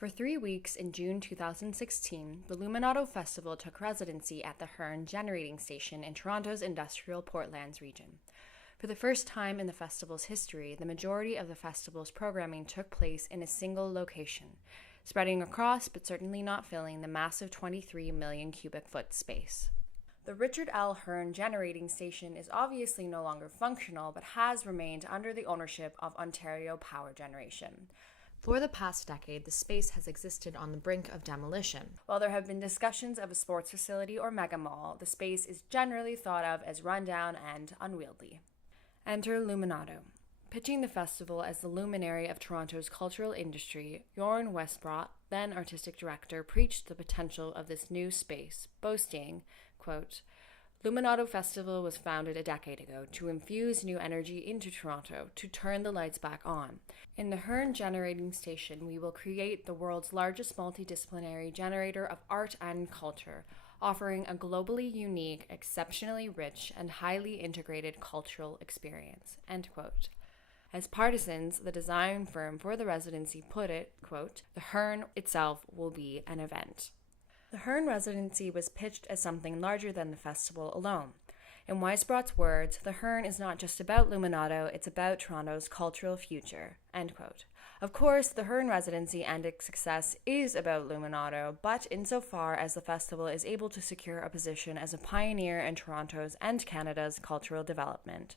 For 3 weeks in June 2016, the Luminato Festival took residency at the Hearn Generating Station in Toronto's industrial Portlands region. For the first time in the festival's history, the majority of the festival's programming took place in a single location, spreading across but certainly not filling the massive 23 million cubic foot space. The Richard L. Hearn Generating Station is obviously no longer functional but has remained under the ownership of Ontario Power Generation. For the past decade, the space has existed on the brink of demolition. While there have been discussions of a sports facility or mega mall, the space is generally thought of as rundown and unwieldy. Enter Luminato. Pitching the festival as the luminary of Toronto's cultural industry, Johanna Lawrie, then artistic director, preached the potential of this new space, boasting, quote, Luminato Festival was founded a decade ago to infuse new energy into Toronto, to turn the lights back on. In the Hearn Generating Station, we will create the world's largest multidisciplinary generator of art and culture, offering a globally unique, exceptionally rich, and highly integrated cultural experience, end quote. As Partisans, the design firm for the residency, put it, quote, the Hearn itself will be an event. The Hearn residency was pitched as something larger than the festival alone. In Weisbrot's words, the Hearn is not just about Luminato, it's about Toronto's cultural future, end quote. Of course, the Hearn residency and its success is about Luminato, but insofar as the festival is able to secure a position as a pioneer in Toronto's and Canada's cultural development.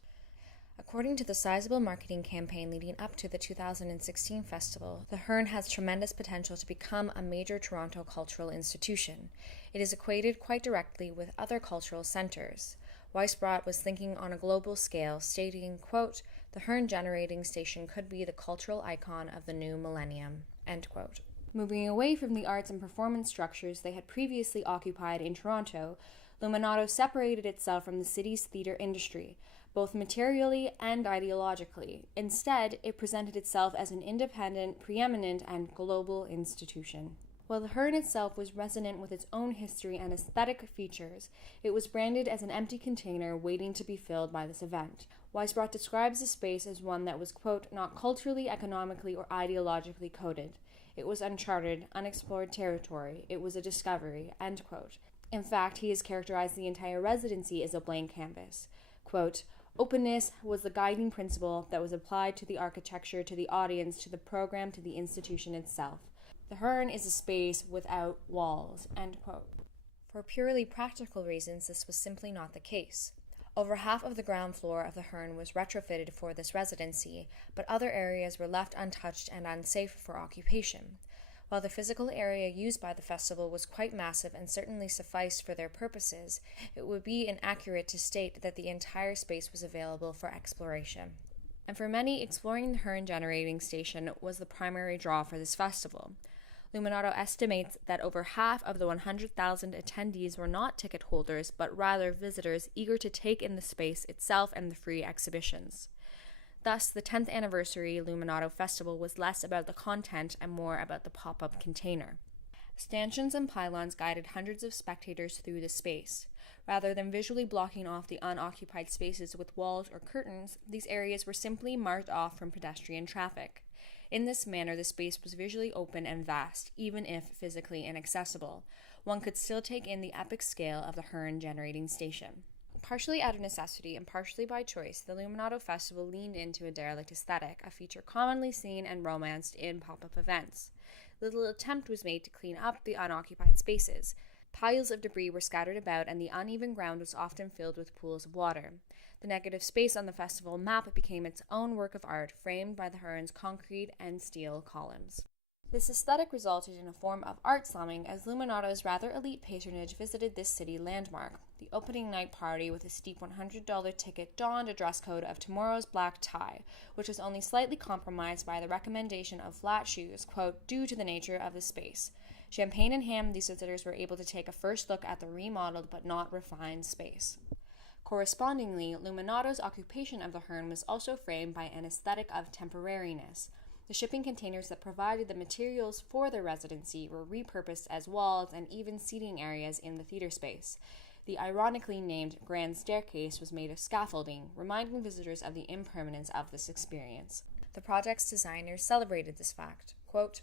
According to the sizable marketing campaign leading up to the 2016 festival, the Hearn has tremendous potential to become a major Toronto cultural institution. It is equated quite directly with other cultural centers. Weisbrot was thinking on a global scale, stating, quote, the Hearn Generating Station could be the cultural icon of the new millennium, end quote. Moving away from the arts and performance structures they had previously occupied in Toronto, Luminato separated itself from the city's theatre industry, both materially and ideologically. Instead, it presented itself as an independent, preeminent, and global institution. While the Hearn itself was resonant with its own history and aesthetic features, it was branded as an empty container waiting to be filled by this event. Weisbrot describes the space as one that was, quote, not culturally, economically, or ideologically coded. It was uncharted, unexplored territory. It was a discovery, end quote. In fact, he has characterized the entire residency as a blank canvas. Quote, openness was the guiding principle that was applied to the architecture, to the audience, to the program, to the institution itself. The Hearn is a space without walls, end quote. For purely practical reasons, this was simply not the case. Over half of the ground floor of the Hearn was retrofitted for this residency, but other areas were left untouched and unsafe for occupation. While the physical area used by the festival was quite massive and certainly sufficed for their purposes, it would be inaccurate to state that the entire space was available for exploration. And for many, exploring the Hearn Generating Station was the primary draw for this festival. Luminato estimates that over half of the 100,000 attendees were not ticket holders, but rather visitors eager to take in the space itself and the free exhibitions. Thus, the 10th anniversary Luminato Festival was less about the content and more about the pop-up container. Stanchions and pylons guided hundreds of spectators through the space. Rather than visually blocking off the unoccupied spaces with walls or curtains, these areas were simply marked off from pedestrian traffic. In this manner, the space was visually open and vast, even if physically inaccessible. One could still take in the epic scale of the Hearn Generating Station. Partially out of necessity and partially by choice, the Luminato Festival leaned into a derelict aesthetic, a feature commonly seen and romanced in pop-up events. Little attempt was made to clean up the unoccupied spaces. Piles of debris were scattered about, and the uneven ground was often filled with pools of water. The negative space on the festival map became its own work of art, framed by the Hearn's concrete and steel columns. This aesthetic resulted in a form of art slamming as Luminato's rather elite patronage visited this city landmark. The opening night party with a steep $100 ticket donned a dress code of tomorrow's black tie, which was only slightly compromised by the recommendation of flat shoes, quote, due to the nature of the space. Champagne in hand, these visitors were able to take a first look at the remodeled but not refined space. Correspondingly, Luminato's occupation of the Hearn was also framed by an aesthetic of temporariness. The shipping containers that provided the materials for their residency were repurposed as walls and even seating areas in the theater space. The ironically named Grand Staircase was made of scaffolding, reminding visitors of the impermanence of this experience. The project's designers celebrated this fact. Quote,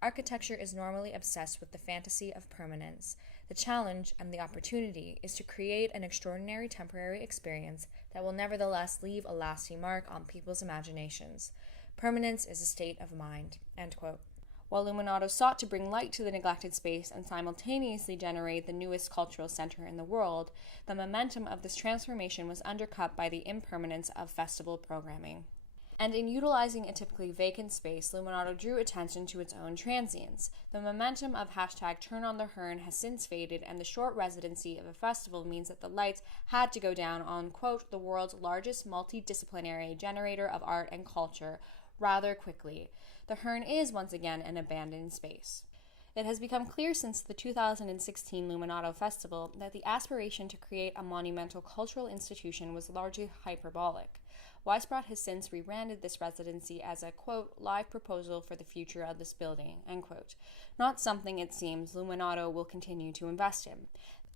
Architecture is normally obsessed with the fantasy of permanence. The challenge and the opportunity is to create an extraordinary temporary experience that will nevertheless leave a lasting mark on people's imaginations. Permanence is a state of mind." End quote. While Luminato sought to bring light to the neglected space and simultaneously generate the newest cultural center in the world, the momentum of this transformation was undercut by the impermanence of festival programming. And in utilizing a typically vacant space, Luminato drew attention to its own transience. The momentum of #TurnOnTheHearn has since faded, and the short residency of a festival means that the lights had to go down on, quote, "the world's largest multidisciplinary generator of art and culture," rather quickly. The Hearn is once again an abandoned space. It has become clear since the 2016 Luminato Festival that the aspiration to create a monumental cultural institution was largely hyperbolic. Weisbrot has since rebranded this residency as a, quote, "live proposal for the future of this building," end quote. Not something, it seems, Luminato will continue to invest in.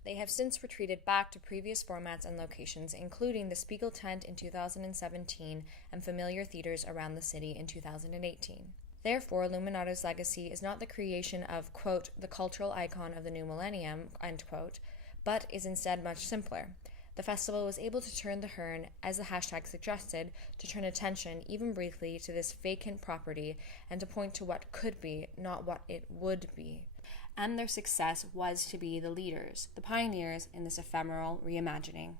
They have since retreated back to previous formats and locations, including the Spiegel tent in 2017 and familiar theaters around the city in 2018. Therefore, Luminato's legacy is not the creation of, quote, "the cultural icon of the new millennium," end quote, but is instead much simpler. The festival was able to turn the Hearn, as the hashtag suggested, to turn attention, even briefly, to this vacant property and to point to what could be, not what it would be. And their success was to be the leaders, the pioneers in this ephemeral reimagining.